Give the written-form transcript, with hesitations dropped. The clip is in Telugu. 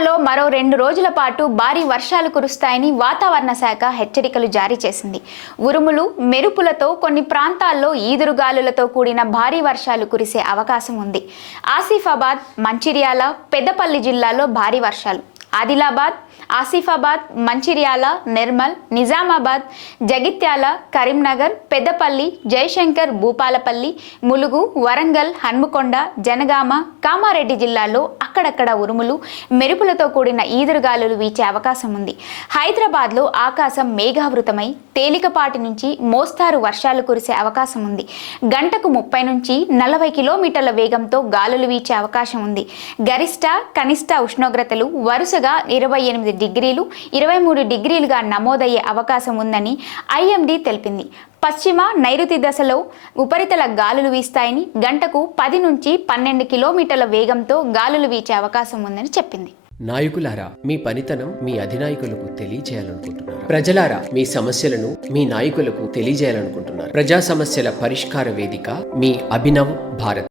తెలంగాణలో మరో 2 రోజుల పాటు భారీ వర్షాలు కురుస్తాయని వాతావరణ శాఖ హెచ్చరికలు జారీ చేసింది. ఉరుములు, మెరుపులతో కొన్ని ప్రాంతాల్లో ఈదురుగాలులతో కూడిన భారీ వర్షాలు కురిసే అవకాశం ఉంది. ఆసిఫాబాద్, మంచిర్యాల, పెద్దపల్లి జిల్లాల్లో భారీ వర్షాలు, ఆదిలాబాద్, ఆసిఫాబాద్, మంచిర్యాల, నిర్మల్, నిజామాబాద్, జగిత్యాల, కరీంనగర్, పెద్దపల్లి, జయశంకర్, భూపాలపల్లి, ములుగు, వరంగల్, హన్మకొండ, జనగామ, కామారెడ్డి జిల్లాల్లో అక్కడక్కడ ఉరుములు, మెరుపులతో కూడిన ఈదురుగాలులు వీచే అవకాశం ఉంది. హైదరాబాద్లో ఆకాశం మేఘావృతమై తేలికపాటి నుంచి మోస్తారు వర్షాలు కురిసే అవకాశం ఉంది. గంటకు 30 నుంచి 40 కిలోమీటర్ల వేగంతో గాలులు వీచే అవకాశం ఉంది. గరిష్ట, కనిష్ట ఉష్ణోగ్రతలు వరుసగా 28 డిగ్రీలు, 23 డిగ్రీలుగా నమోదయ్యే అవకాశం ఉందని ఐఎండీ తెలిపింది. పశ్చిమ నైరుతి దశలో ఉపరితల గాలులు వీస్తాయని, గంటకు 10 నుంచి 12 కిలోమీటర్ల వేగంతో గాలులు వీచే అవకాశం ఉందని చెప్పింది. నాయకులారా, మీ పనితనం మీ అధినాయకులకు తెలియజేయాలనుకుంటున్నారు. ప్రజలారా, మీ సమస్యలను మీ నాయకులకు తెలియజేయాలనుకుంటున్నారు. ప్రజా సమస్యల పరిష్కార వేదిక మీ అభినవ్ భారత్.